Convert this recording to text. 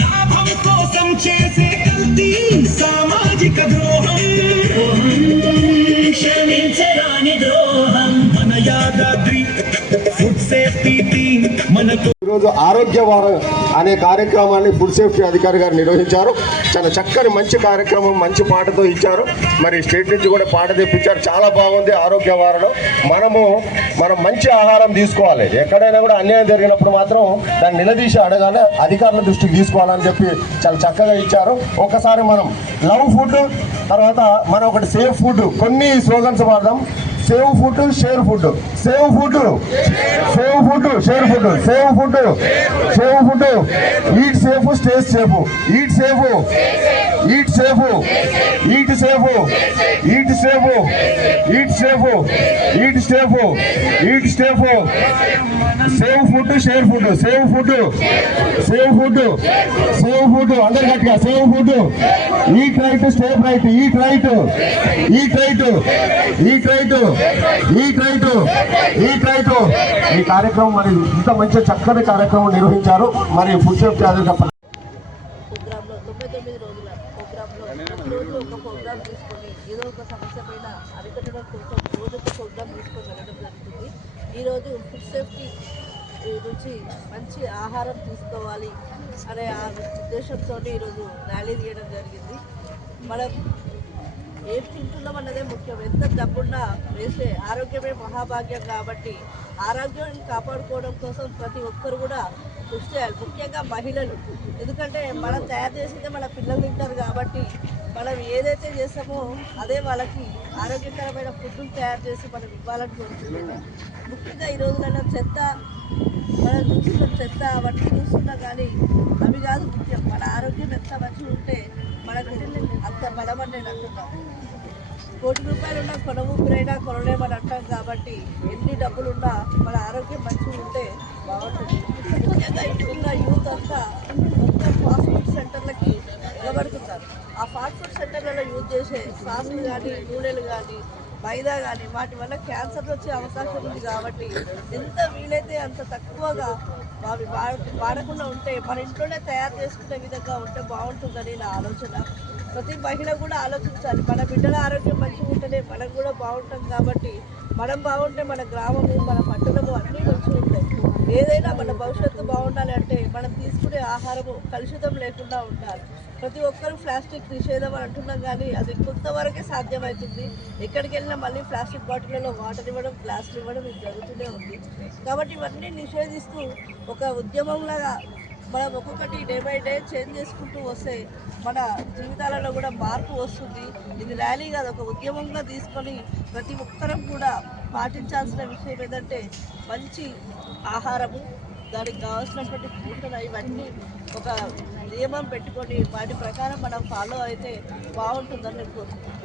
లాభం కోసం చేసే కల్తీ సామాజిక ద్రోహం, క్షమించరాని ద్రోహం. మన యాదాద్రి ఫుడ్ సేఫ్టీ టీమ్ మనకు ఈరోజు ఆరోగ్య వారం అనే కార్యక్రమాన్ని ఫుడ్ సేఫ్టీ అధికారి గారు నిర్వహించారు. చాలా చక్కని మంచి కార్యక్రమం, మంచి పాటతో ఇచ్చారు. మరి స్టేట్ నుంచి కూడా పాట తెప్పించారు. చాలా బాగుంది. ఆరోగ్య వారంలో మనం మంచి ఆహారం తీసుకోవాలి. ఎక్కడైనా కూడా అన్యాయం జరిగినప్పుడు మాత్రం దాన్ని నిలదీసి అడగాలి, అధికారుల దృష్టికి తీసుకోవాలని చెప్పి చాలా చక్కగా ఇచ్చారు. ఒకసారి మనం లవ్ ఫుడ్, తర్వాత మనం ఒకటి సేఫ్ ఫుడ్, కొన్ని స్లోగన్స్ వాడదాం. Save food, share food. Save food, save food, share food. Save food, save food. Eat safe, stay safe. Eat safe, eat safe, eat safe, eat safe, eat safe, eat safe, eat safe. Save food, share food. Save food, save food, save food. అందరు గట్టిగా save food. Eat right, stay right. Eat right, eat right, eat right, eat right, eat right. ఈ కార్యక్రమం మరి ఇంత మంచి చక్కని కార్యక్రమం నిర్వహించారు. మరి ఫుడ్ సేఫ్టీ అధికారులు ప్రోగ్రాంలో 99 రోజుల ప్రోగ్రాంలో రోజు ఒక ప్రోగ్రాం తీసుకొని ఏదో ఒక సమస్య పైన అరికట్టడం కోసం రోజు ఒక ప్రోగ్రాం తీసుకొని వెళ్ళడం జరుగుతుంది. ఈరోజు ఫుడ్ సేఫ్టీ నుంచి మంచి ఆహారం తీసుకోవాలి అనే ఆ ఉద్దేశంతో ఈరోజు ర్యాలీ తీయడం జరిగింది. మనం ఏం తింటున్నాం అన్నదే ముఖ్యం. ఎంత డబ్బున్నా వేసే ఆరోగ్యమే మహాభాగ్యం. కాబట్టి ఆరోగ్యాన్ని కాపాడుకోవడం కోసం ప్రతి ఒక్కరు కూడా కృషి చేయాలి, ముఖ్యంగా మహిళలు. ఎందుకంటే మనం తయారు చేసిందే మన పిల్లలు తింటారు. కాబట్టి మనం ఏదైతే చేస్తామో అదే వాళ్ళకి ఆరోగ్యకరమైన ఫుడ్ను తయారు చేసి మనం ఇవ్వాలని కోరుకుంటున్నాం. ముఖ్యంగా ఈ రోజులలో చెత్త, మనం చూస్తున్న చెత్త అవన్నీ చూస్తున్నా కానీ అవి కాదు ముఖ్యం. మన ఆరోగ్యం ఎంత మంచిగా ఉంటే మనకు అంత బలమని నేను అంటున్నాను. ₹1,00,00,000 ఉన్నా కొన ఊపిరైనా కొనలేమని అంటాం. కాబట్టి ఎన్ని డబ్బులున్నా మన ఆరోగ్యం మంచిగా ఉంటే బాగుంటుంది. ముఖ్యంగా ఇప్పుడున్న యూత్ అంతా మొత్తం ఫాస్ట్ ఫుడ్ సెంటర్లకి నిలబడుతున్నారు. ఆ ఫాస్ట్ ఫుడ్ సెంటర్లలో యూజ్ చేసే సాసులు కానీ, నూనెలు కానీ, మైదా కానీ వాటి వల్ల క్యాన్సర్ వచ్చే అవకాశం ఉంది. కాబట్టి ఎంత వీలైతే అంత తక్కువగా అవి వాడకుండా ఉంటే మన ఇంట్లోనే తయారు చేసుకునే విధంగా ఉంటే బాగుంటుందని నా ఆలోచన. ప్రతి మహిళ కూడా ఆలోచించాలి. మన బిడ్డల ఆరోగ్యం మంచిగా ఉంటేనే మనం కూడా బాగుంటాం. కాబట్టి మనం బాగుంటే మన గ్రామము, మన పట్టణము అన్నీ మంచిగా ఉంటాయి. ఏదైనా మన భవిష్యత్తు బాగుండాలి అంటే మనం తీసుకునే ఆహారము కలుషితం లేకుండా ఉండాలి. ప్రతి ఒక్కరూ ప్లాస్టిక్ నిషేధం అని అంటున్నాం కానీ అది కొంతవరకే సాధ్యమవుతుంది. ఎక్కడికి వెళ్ళినా మళ్ళీ ప్లాస్టిక్ బాటిళ్లలో వాటర్ ఇవ్వడం, గ్లాసులు ఇవ్వడం ఇది జరుగుతూనే ఉంది. కాబట్టి ఇవన్నీ నిషేధిస్తూ ఒక ఉద్యమంలాగా మనం ఒక్కొక్కటి డే బై డే చేంజ్ చేసుకుంటూ వస్తే మన జీవితాలలో కూడా మార్పు వస్తుంది. ఇది ర్యాలీ కాదు, ఒక ఉద్యమంగా తీసుకొని ప్రతి ఒక్కరం కూడా పాటించాల్సిన విషయం ఏంటంటే మంచి ఆహారము, దానికి కావాల్సినటువంటి ఫుడ్ ఇవన్నీ ఒక నియమం పెట్టుకొని వాటి ప్రకారం మనం ఫాలో అయితే బాగుంటుందని నేను కోరుకుంటున్నాను.